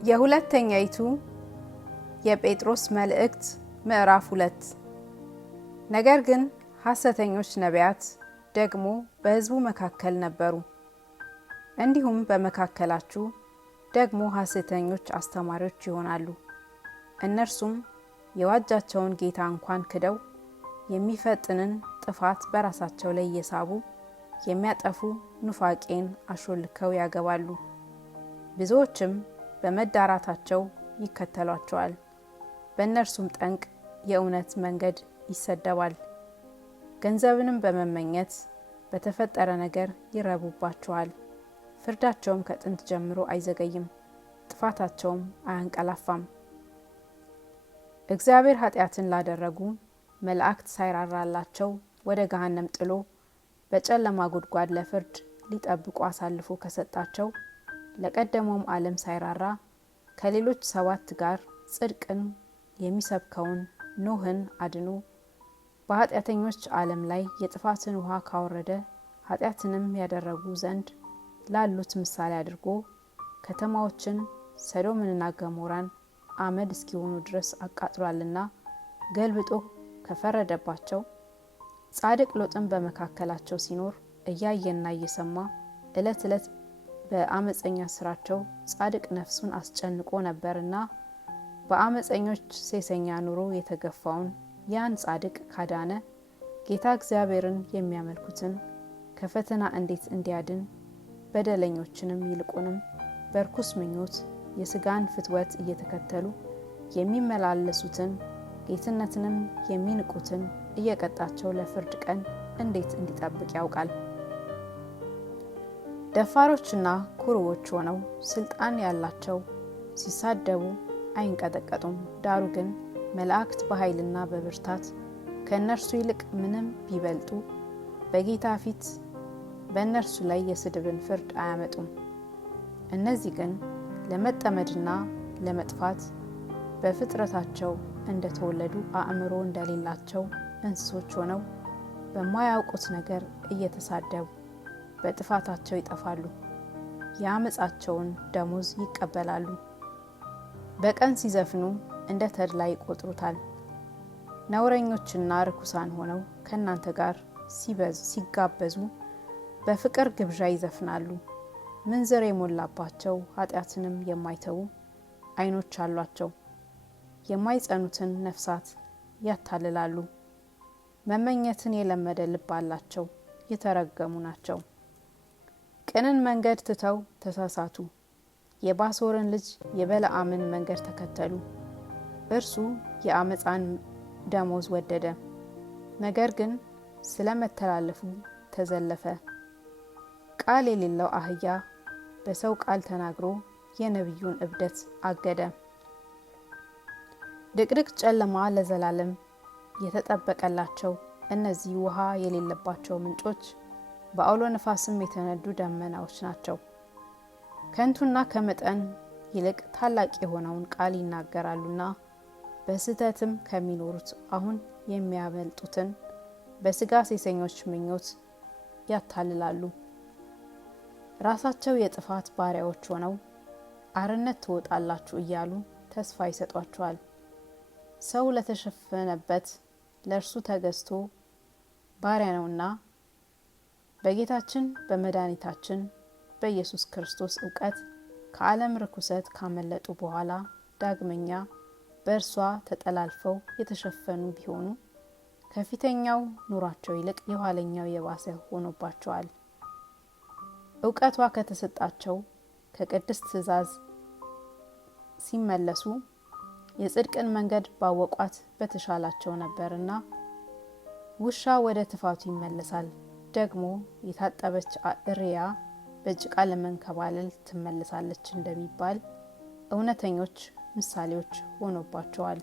የሁለተኛይቱ የጴጥሮስ መልእክት ምዕራፍ 2 ነገር ግን ሐሰተኞች ነቢያት ደግሞ በሕዝቡ መካከል ነበሩ። እንዲሁም በመካከላችሁ ደግሞ ሐሰተኞች አስተማሪዎች ይሆናሉ። እነርሱም የዋጃቸውን ጌታ እንኳን ክደው የሚፈጥንን ጥፋት በራሳቸው ላይ እየሳቡ የሚያጠፉ ኑፋቄን አሾልከው ያገባሉ። ብዙዎችም በመዳራታቸው ይከተሏቸዋል። በእነርሱም ጠንቅ የእውነት መንገድ ይሰደባል። ገንዘብንም በመመኘት በተፈጠረ ነገር ይረቡባቸዋል። ፍርዳቸውም ከጥንት ጀምሮ አይዘገይም፣ ጥፋታቸውም አያንቀላፋም። እግዚአብሔር ኃጢአትን ላደረጉ መላእክት ሳይራራላቸው ወደ ገሃነም ጥሎ በጨለማ ጉድጓድ ለፍርድ ሊጠብቁ አሳልፎ ከሰጣቸው ለቀደመውም ዓለም ሳይራራ ከሌሎች 7 ጋር ጽድቅን የሚሰብከውን ኖህን አድኖ በኃጢአተኞች ዓለም ላይ የጥፋትን ውሃ ካወረደ ኃጢአትንም ያደረጉ ዘንድ ላሉት ምሳሌ አድርጎ ከተማዎችን ሰዶምንና ገሞራን አመድ እስኪሆኑ ድረስ አቃጥሏልና ገልብጦ ከፈረደባቸው ጻድቅ ሎጥን በመካከላቸው ሲኖር እያየና እየሰማ ዕለት ዕለት በአመፀኛ ስራቸው ጻድቅ ነፍሱን አስጨንቆ ነበርና በአመፀኞች ሴሰኛ ኑሮ የተገፋውን ያን ጻድቅ ካዳነ ጌታ እግዚአብሔርን የሚያመልኩትን ከፈተና እንዴት እንዲያድን በደለኞችንም ይልቁንም በርኩስ ምኞት የስጋን ፍትወት እየተከተሉ የሚመላለሱትን ጌትነትንም የሚንቁትን እየቀጣቸው ለፍርድ ቀን እንዴት እንዲጠብቅ ያውቃል። ደፋሮችና ኩሩዎች ሆነው ስልጣን ያላቸው ሲሳደቡ አይንቀጠቀጡም። ዳሩ ግን መላእክት በኃይልና በብርታት ከእነርሱ ይልቅ ምንም ቢበልጡ በጌታ ፊት በእነርሱ ላይ የስድብን ፍርድ አያመጡም። እነዚህ ግን ለመጠመድና ለመጥፋት በፍጥረታቸው እንደተወለዱ አእምሮ እንደሌላቸው እንስሶች ሆነው በማያውቁት ነገር እየተሳደቡ በጥፋታቸው ይጠፋሉ። የአመፃቸውን ደሞዝ ይቀበላሉ። በቀን ሲዘፍኑ እንደ ተድላ ይቆጥሩታል። ነውረኞችና ርኩሳን ሆነው ከእናንተ ጋር ሲጋበዙ በፍቅር ግብዣ ይዘፍናሉ። ምንዝር የሞላባቸው ኃጢአትንም የማይተዉ ዓይኖች አሏቸው። የማይጸኑትን ነፍሳት ያታልላሉ። መመኘትን የለመደ ልብ አላቸው፣ የተረገሙ ናቸው። ቅንን መንገድ ትተው ተሳሳቱ። የባሶርን ልጅ የበለዓምን መንገድ ተከተሉ። እርሱ የአመፃን ደሞዝ ወደደ፣ ነገር ግን ስለመተላለፉ ተዘለፈ። ቃል የሌለው አህያ በሰው ቃል ተናግሮ የነቢዩን እብደት አገደ። ድቅድቅ ጨለማ ለዘላለም የተጠበቀላቸው እነዚህ ውሃ የሌለባቸው ምንጮች በአውሎ ነፋስም የተነዱ ደመናዎች ናቸው። ከንቱና ከመጠን ይልቅ ታላቅ የሆነውን ቃል ይናገራሉና በስህተትም ከሚኖሩት አሁን የሚያመልጡትን በስጋ ሴሰኞች ምኞት ያታልላሉ። ራሳቸው የጥፋት ባሪያዎች ሆነው አርነት ትወጣላችሁ እያሉ ተስፋ ይሰጧቸዋል። ሰው ለተሸፈነበት ለእርሱ ተገዝቶ ባሪያ ነውና በጌታችን በመድኃኒታችን በኢየሱስ ክርስቶስ እውቀት ከዓለም ርኩሰት ካመለጡ በኋላ ዳግመኛ በእርሷ ተጠላልፈው የተሸፈኑ ቢሆኑ ከፊተኛው ኑሯቸው ይልቅ የኋለኛው የባሰ ሆኖባቸዋል። እውቀቷ ከተሰጣቸው ከቅድስት ትእዛዝ ሲመለሱ የጽድቅን መንገድ ባወቋት በተሻላቸው ነበርና ውሻ ወደ ትፋቱ ይመለሳል፣ ደግሞ የታጠበች እሪያ በጭቃ ለመንከባለል ትመለሳለች እንደሚባል እውነተኞች ምሳሌዎች ሆኖባቸዋል።